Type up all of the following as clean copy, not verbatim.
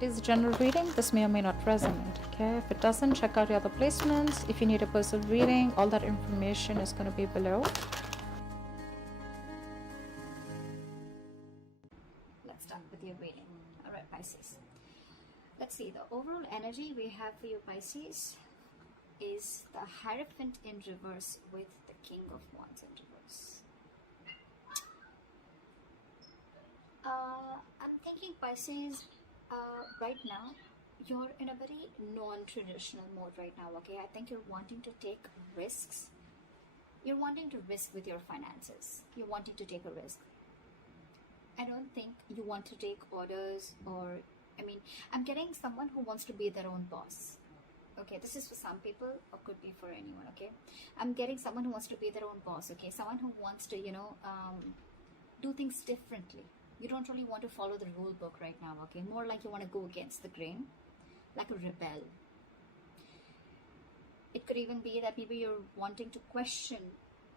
It is a general reading. This may or may not resonate. Okay, if it doesn't, check out your other placements. If you need a personal reading, all that information is going to be below. Let's start with your reading. All right, Pisces. Let's see. The overall energy we have for you, Pisces, is the Hierophant in reverse with the King of Wands in reverse. I'm thinking, Pisces, right now you're in a very non-traditional mode right now. Okay, I think you're wanting to take risks. You're wanting to risk with your finances. You're wanting to take a risk. I don't think you want to take orders, or I'm getting someone who wants to be their own boss. Okay, this is for some people or could be for anyone. Okay, I'm getting someone who wants to be their own boss. Okay, someone who wants to do things differently. You don't really want to follow the rule book right now. Okay, more like you want to go against the grain, like a rebel. It could even be that maybe you're wanting to question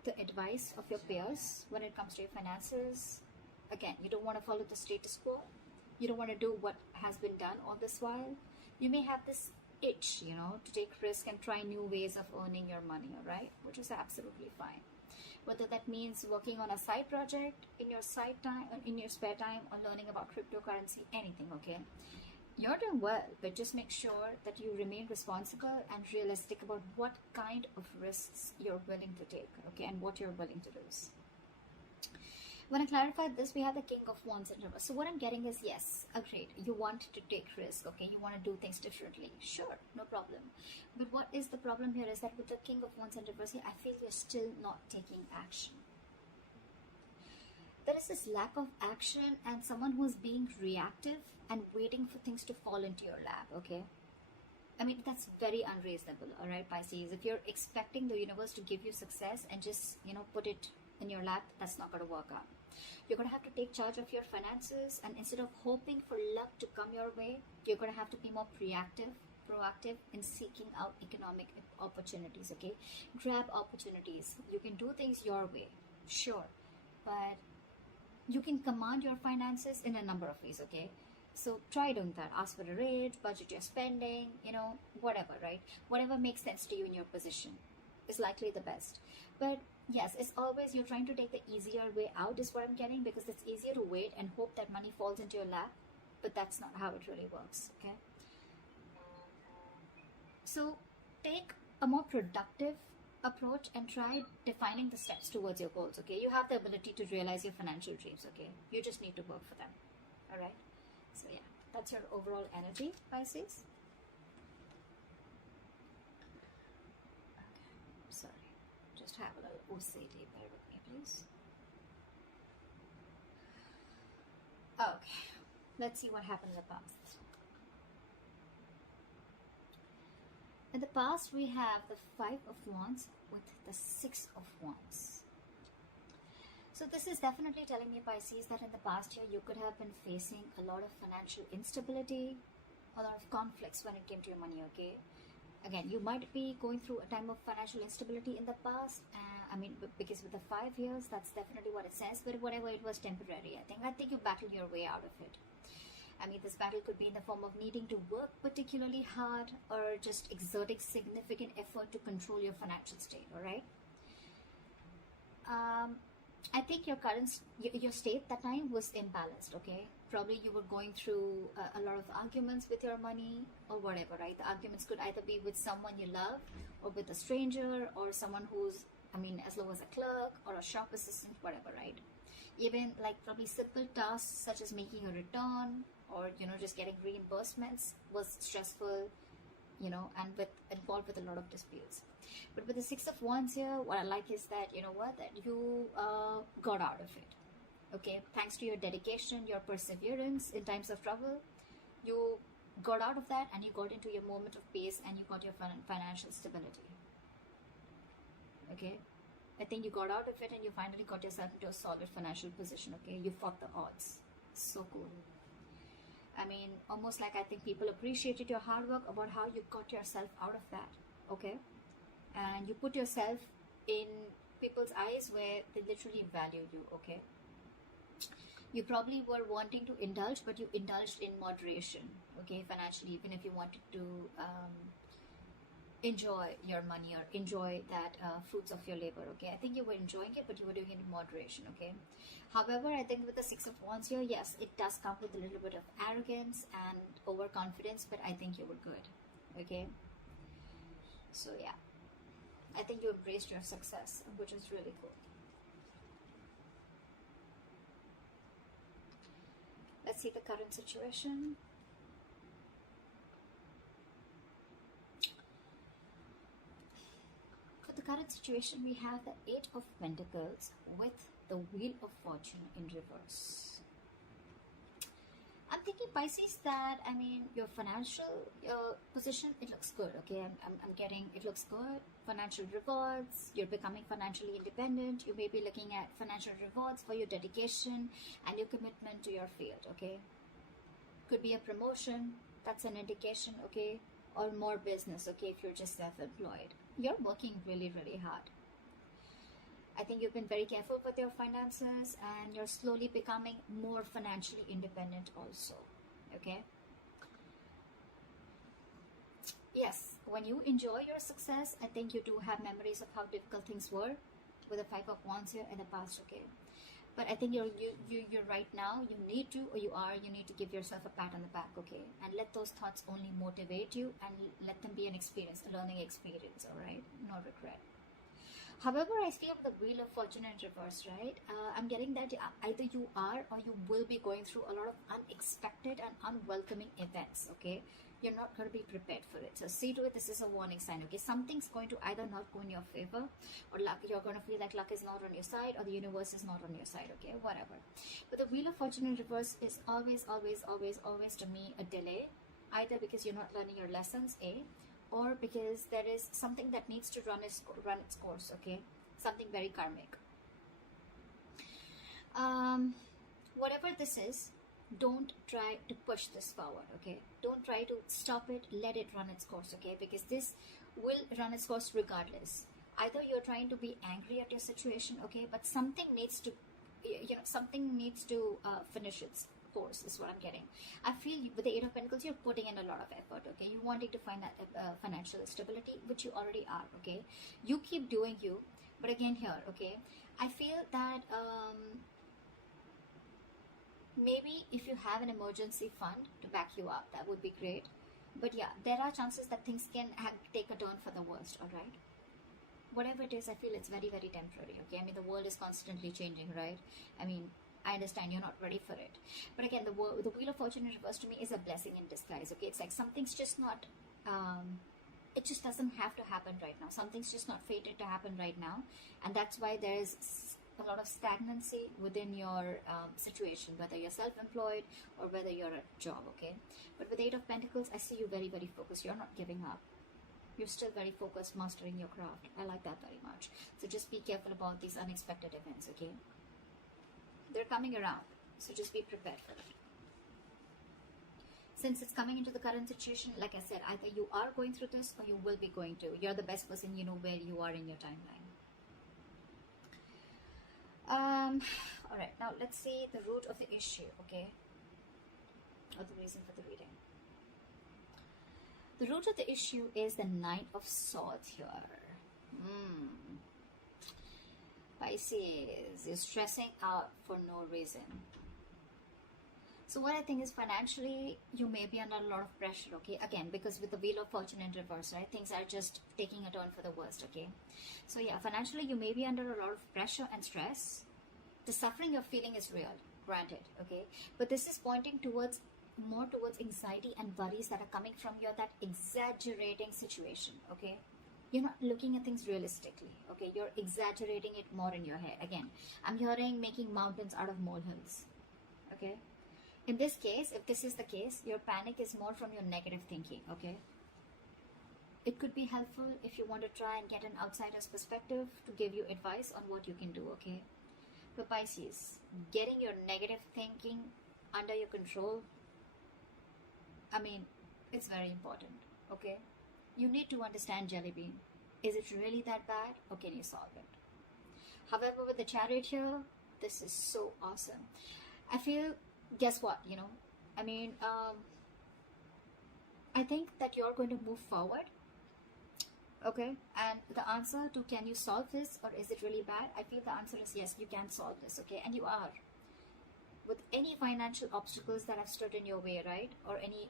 the advice of your peers when it comes to your finances. Again, you don't want to follow the status quo. You don't want to do what has been done all this while. You may have this itch, to take risk and try new ways of earning your money, all right? Which is absolutely fine. Whether that means working on a side project in your side time, in your spare time, or learning about cryptocurrency, anything, okay? You're doing well, but just make sure that you remain responsible and realistic about what kind of risks you're willing to take, okay, and what you're willing to lose. When I clarified this, we have the King of Wands in reverse. So what I'm getting is, yes, agreed. You want to take risk, okay? You want to do things differently. Sure, no problem. But what is the problem here is that with the King of Wands in reverse, I feel you're still not taking action. There is this lack of action and someone who is being reactive and waiting for things to fall into your lap, okay? That's very unreasonable, all right, Pisces? If you're expecting the universe to give you success and just, put it in your lap, that's not going to work out. You're going to have to take charge of your finances, and instead of hoping for luck to come your way, you're going to have to be more proactive in seeking out economic opportunities, okay? Grab opportunities. You can do things your way, sure, but you can command your finances in a number of ways, okay? So try doing that. Ask for a raise, budget your spending, whatever, right? Whatever makes sense to you in your position is likely the best. But yes, it's always you're trying to take the easier way out is what I'm getting, because it's easier to wait and hope that money falls into your lap, but that's not how it really works, okay? So take a more productive approach and try defining the steps towards your goals, okay? You have the ability to realize your financial dreams, okay? You just need to work for them, all right? So yeah, that's your overall energy, Pisces. Okay, sorry. Just have a little OCD, bear with me, please. Okay, let's see what happened in the past. In the past, we have the Five of Wands with the Six of Wands. So this is definitely telling me, Pisces, that in the past year, you could have been facing a lot of financial instability, a lot of conflicts when it came to your money, okay? Again, you might be going through a time of financial instability in the past. Because with the 5 years, that's definitely what it says. But whatever, it was temporary. I think you battled your way out of it. This battle could be in the form of needing to work particularly hard, or just exerting significant effort to control your financial state. All right. I think your state that time was imbalanced. Okay. Probably you were going through a lot of arguments with your money or whatever, right? The arguments could either be with someone you love, or with a stranger, or someone who's, as low as a clerk or a shop assistant, whatever, right? Even like probably simple tasks such as making a return or, just getting reimbursements was stressful, and involved with a lot of disputes. But with the Six of Wands here, what I like is that, that you got out of it. Okay, thanks to your dedication, your perseverance in times of trouble, you got out of that and you got into your moment of peace and you got your financial stability. Okay, I think you got out of it and you finally got yourself into a solid financial position. Okay, you fought the odds. So cool. Almost like I think people appreciated your hard work about how you got yourself out of that. Okay, and you put yourself in people's eyes where they literally value you. Okay. You probably were wanting to indulge, but you indulged in moderation, okay, financially, even if you wanted to enjoy your money or enjoy that fruits of your labor, okay. I think you were enjoying it, but you were doing it in moderation, okay. However, I think with the Six of Wands here, yes, it does come with a little bit of arrogance and overconfidence, but I think you were good, okay. So yeah, I think you embraced your success, which is really cool. Let's see the current situation. For the current situation, we have the Eight of Pentacles with the Wheel of Fortune in reverse. I'm thinking, Pisces, that, I mean, your financial position, it looks good, okay? I'm getting, it looks good. Financial rewards, you're becoming financially independent. You may be looking at financial rewards for your dedication and your commitment to your field, okay? Could be a promotion, that's an indication, okay? Or more business, okay, if you're just self-employed. You're working really, really hard. I think you've been very careful with your finances and you're slowly becoming more financially independent also, okay? Yes, when you enjoy your success, I think you do have memories of how difficult things were with the Five of Wands here in the past, okay? But I think you're right now, you need to, or you need to give yourself a pat on the back, okay? And let those thoughts only motivate you and let them be an experience, a learning experience, all right? No regret. However, I feel the Wheel of Fortune in reverse, right? I'm getting that either you are or you will be going through a lot of unexpected and unwelcoming events, okay? You're not going to be prepared for it. So see to it, this is a warning sign, okay? Something's going to either not go in your favor, or luck, you're going to feel like luck is not on your side, or the universe is not on your side, okay? Whatever. But the Wheel of Fortune in reverse is always, always, always, always to me a delay, either because you're not learning your lessons, A, or because there is something that needs to run its course, okay? Something very karmic. Whatever this is, don't try to push this forward, okay? Don't try to stop it, let it run its course, okay? Because this will run its course regardless. Either you're trying to be angry at your situation, okay? But something needs to, something needs to finish its course is what I'm getting. I feel with the Eight of Pentacles, you're putting in a lot of effort, okay? You're wanting to find that financial stability, which you already are, okay? You keep doing you, but again here, okay? I feel that maybe if you have an emergency fund to back you up, that would be great. But yeah, there are chances that things can take a turn for the worst, all right? Whatever it is, I feel it's very, very temporary, okay? I mean, the world is constantly changing, right? I mean, I understand you're not ready for it. But again, the Wheel of Fortune in reverse to me is a blessing in disguise, okay? It's like something's just not, it just doesn't have to happen right now. Something's just not fated to happen right now. And that's why there's a lot of stagnancy within your situation, whether you're self-employed or whether you're at a job, okay? But with Eight of Pentacles, I see you very, very focused. You're not giving up. You're still very focused, mastering your craft. I like that very much. So just be careful about these unexpected events, okay? They're coming around, so just be prepared for it. Since it's coming into the current situation, like I said, either you are going through this or you will be going to. You're the best person, you know where you are in your timeline. All right, now let's see the root of the issue, okay? Or the reason for the reading. The root of the issue is the Knight of Swords here. Pisces, you're stressing out for no reason. So what I think is financially, you may be under a lot of pressure, okay? Again, because with the Wheel of Fortune in reverse, right? Things are just taking a turn for the worst, okay? So yeah, financially, you may be under a lot of pressure and stress. The suffering you're feeling is real, granted, okay? But this is pointing towards, more towards anxiety and worries that are coming from your, that exaggerating situation, okay? You're not looking at things realistically, okay? You're exaggerating it more in your head. Again, I'm hearing making mountains out of molehills, okay? In this case, if this is the case, your panic is more from your negative thinking, okay? It could be helpful if you want to try and get an outsider's perspective to give you advice on what you can do, okay? For Pisces, getting your negative thinking under your control, I mean, it's very important, okay? You need to understand, Jelly Bean. Is it really that bad, or can you solve it? However, with the Chariot here, this is so awesome. I feel, guess what, I mean, I think that you're going to move forward. Okay, and the answer to can you solve this or is it really bad? I feel the answer is yes, you can solve this, okay, and you are. With any financial obstacles that have stood in your way, right, or any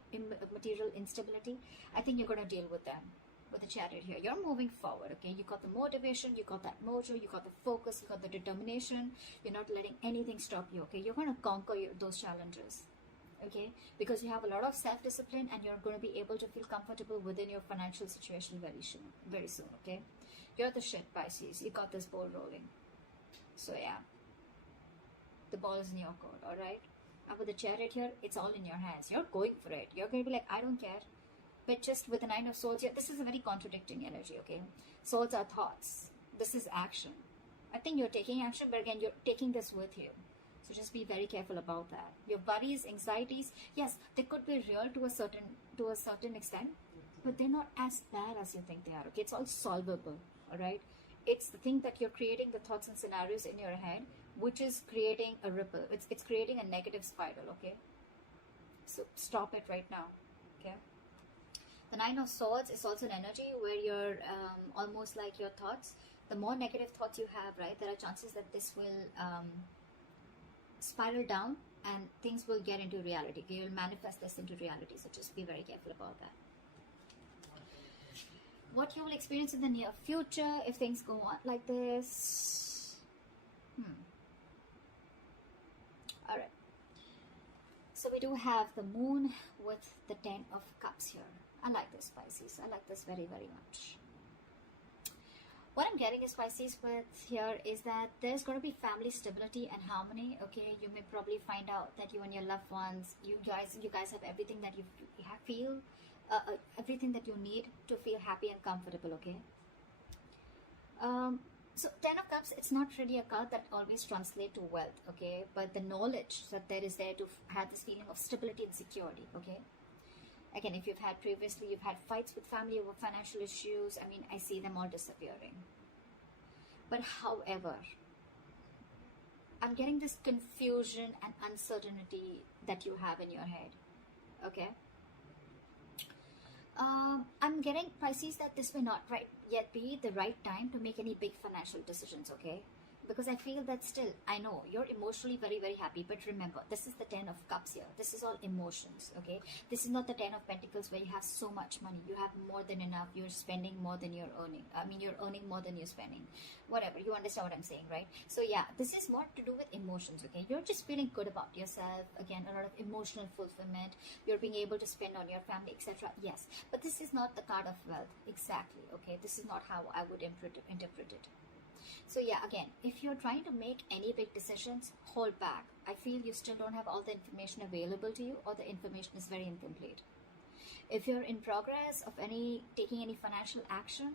material instability, I think you're going to deal with them. With the Chariot here, you're moving forward, okay? You got the motivation, you got that mojo, you got the focus, you got the determination. You're not letting anything stop you, okay? You're going to conquer those challenges, okay? Because you have a lot of self-discipline and you're going to be able to feel comfortable within your financial situation very soon, okay? You're the shit, Pisces. You got this ball rolling. So yeah, the ball is in your court, all right? And with the Chariot here, it's all in your hands. You're going for it. You're going to be like, I don't care. But just with the Nine of Swords here, this is a very contradicting energy, okay? Swords are thoughts. This is action. I think you're taking action, but again, you're taking this with you. So just be very careful about that. Your worries, anxieties, yes, they could be real to a certain extent, but they're not as bad as you think they are, okay? It's all solvable, all right? It's the thing that you're creating the thoughts and scenarios in your head, which is creating a ripple. It's creating a negative spiral, okay? So stop it right now, okay? The Nine of Swords is also an energy where you're almost like your thoughts. The more negative thoughts you have, right, there are chances that this will spiral down and things will get into reality. You will manifest this into reality. So just be very careful about that. What you will experience in the near future if things go on like this. All right. So we do have the Moon with the 10 of Cups here. I like this, Pisces. I like this very, very much. What I'm getting is, Pisces, with here is that there's going to be family stability and harmony, okay? You may probably find out that you and your loved ones, you guys have everything that you feel, everything that you need to feel happy and comfortable, okay? So 10 of Cups, it's not really a card that always translates to wealth, okay? But the knowledge that there is there to have this feeling of stability and security, okay? Again, if you've had fights with family over financial issues, I mean, I see them all disappearing. But however, I'm getting this confusion and uncertainty that you have in your head, okay? I'm getting, Pisces, that this may not yet be the right time to make any big financial decisions, okay? Because I feel that still, I know, you're emotionally very, very happy. But remember, this is the 10 of Cups here. This is all emotions, okay? This is not the 10 of Pentacles where you have so much money. You have more than enough. You're spending more than you're earning. I mean, you're earning more than you're spending. Whatever, you understand what I'm saying, right? So yeah, this is more to do with emotions, okay? You're just feeling good about yourself. Again, a lot of emotional fulfillment. You're being able to spend on your family, etc. Yes, but this is not the card of wealth. Exactly, okay? This is not how I would interpret it. So yeah, again, if you're trying to make any big decisions, hold back. I feel you still don't have all the information available to you, or the information is very incomplete. If you're in progress of taking any financial action,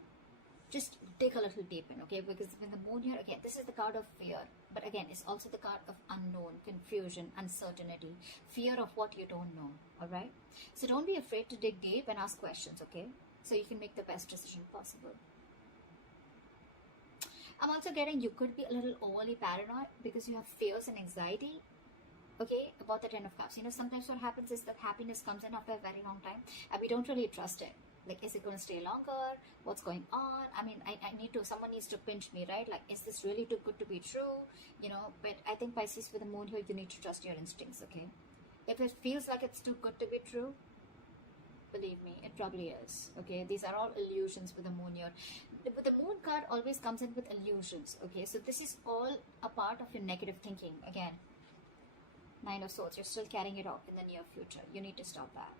just dig a little deep in, okay? Because with the Moon here, again, this is the card of fear. But again, it's also the card of unknown, confusion, uncertainty, fear of what you don't know, all right? So don't be afraid to dig deep and ask questions, okay? So you can make the best decision possible. I'm also getting you could be a little overly paranoid because you have fears and anxiety, okay, about the 10 of Cups. You know, sometimes what happens is that happiness comes in after a very long time and we don't really trust it. Like, is it going to stay longer? What's going on? I mean, someone needs to pinch me, right? Like, is this really too good to be true? You know, but I think Pisces with the Moon here, you need to trust your instincts, okay? If it feels like it's too good to be true, believe me, it probably is, okay? These are all illusions with the Moon here. The Moon card always comes in with illusions, okay? So this is all a part of your negative thinking. Again, Nine of Swords, you're still carrying it off in the near future. You need to stop that.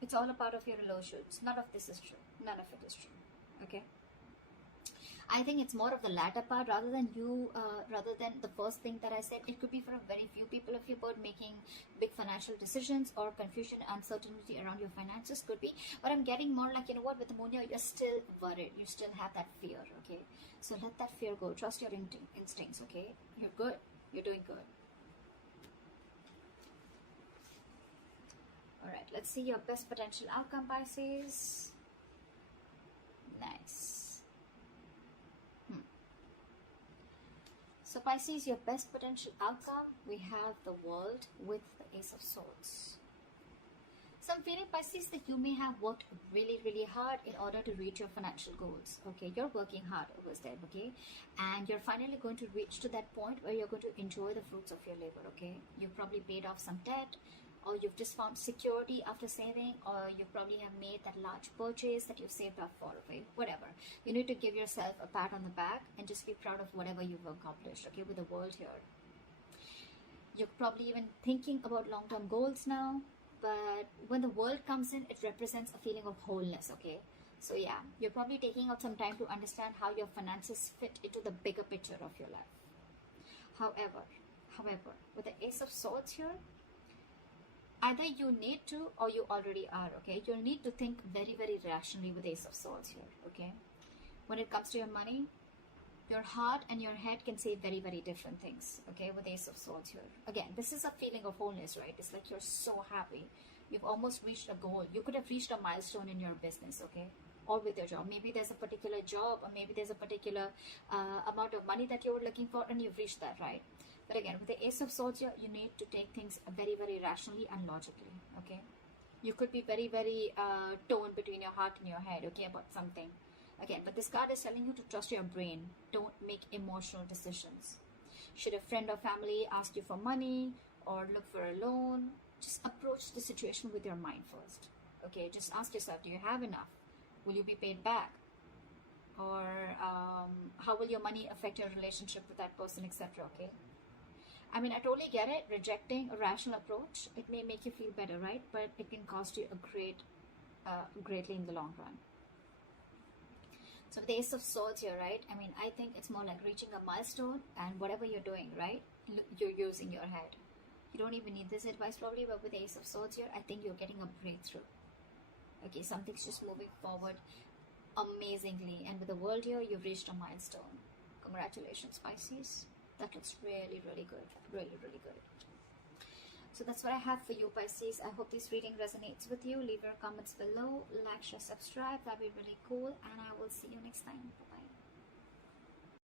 It's all a part of your illusions. None of this is true. None of it is true, okay? I think it's more of the latter part rather than the first thing that I said. It could be for a very few people if you're both making big financial decisions, or confusion, uncertainty around your finances could be. But I'm getting more like, you know what, with the Moon here, you're still worried. You still have that fear, okay? So let that fear go. Trust your instincts, okay? You're good. You're doing good. Alright, let's see your best potential outcome, Pisces. Nice. So Pisces, your best potential outcome, we have the World with the Ace of Swords. So I'm feeling, Pisces, that you may have worked really, really hard in order to reach your financial goals. Okay, you're working hard over there, okay? And you're finally going to reach to that point where you're going to enjoy the fruits of your labor, okay? You've probably paid off some debt, or you've just found security after saving, or you probably have made that large purchase that you've saved up for, okay? Whatever. You need to give yourself a pat on the back and just be proud of whatever you've accomplished, okay, with the World here. You're probably even thinking about long-term goals now, but when the World comes in, it represents a feeling of wholeness, okay? So yeah, you're probably taking out some time to understand how your finances fit into the bigger picture of your life. However, with the Ace of Swords here, either you need to or you already are, okay? You'll need to think very, very rationally with Ace of Swords here, okay? When it comes to your money, your heart and your head can say very, very different things, okay, with Ace of Swords here. Again, this is a feeling of wholeness, right? It's like you're so happy. You've almost reached a goal. You could have reached a milestone in your business, okay? Or with your job. Maybe there's a particular job, or maybe there's a particular amount of money that you were looking for and you've reached that, right? But again, with the Ace of Swords here, you need to take things very, very rationally and logically, okay? You could be very, very torn between your heart and your head, okay, about something. Again, but this card is telling you to trust your brain. Don't make emotional decisions. Should a friend or family ask you for money or look for a loan, just approach the situation with your mind first, okay? Just ask yourself, do you have enough? Will you be paid back? Or how will your money affect your relationship with that person, etc., okay? I mean, I totally get it. Rejecting a rational approach, it may make you feel better, right? But it can cost you greatly in the long run. So with the Ace of Swords here, right? I mean, I think it's more like reaching a milestone, and whatever you're doing, right? You're using your head. You don't even need this advice probably, but with the Ace of Swords here, I think you're getting a breakthrough. Okay, something's just moving forward amazingly. And with the World here, you've reached a milestone. Congratulations, Pisces. That looks really, really good. Really, really good. So that's what I have for you, Pisces. I hope this reading resonates with you. Leave your comments below. Like, share, subscribe. That'd be really cool. And I will see you next time. Bye-bye.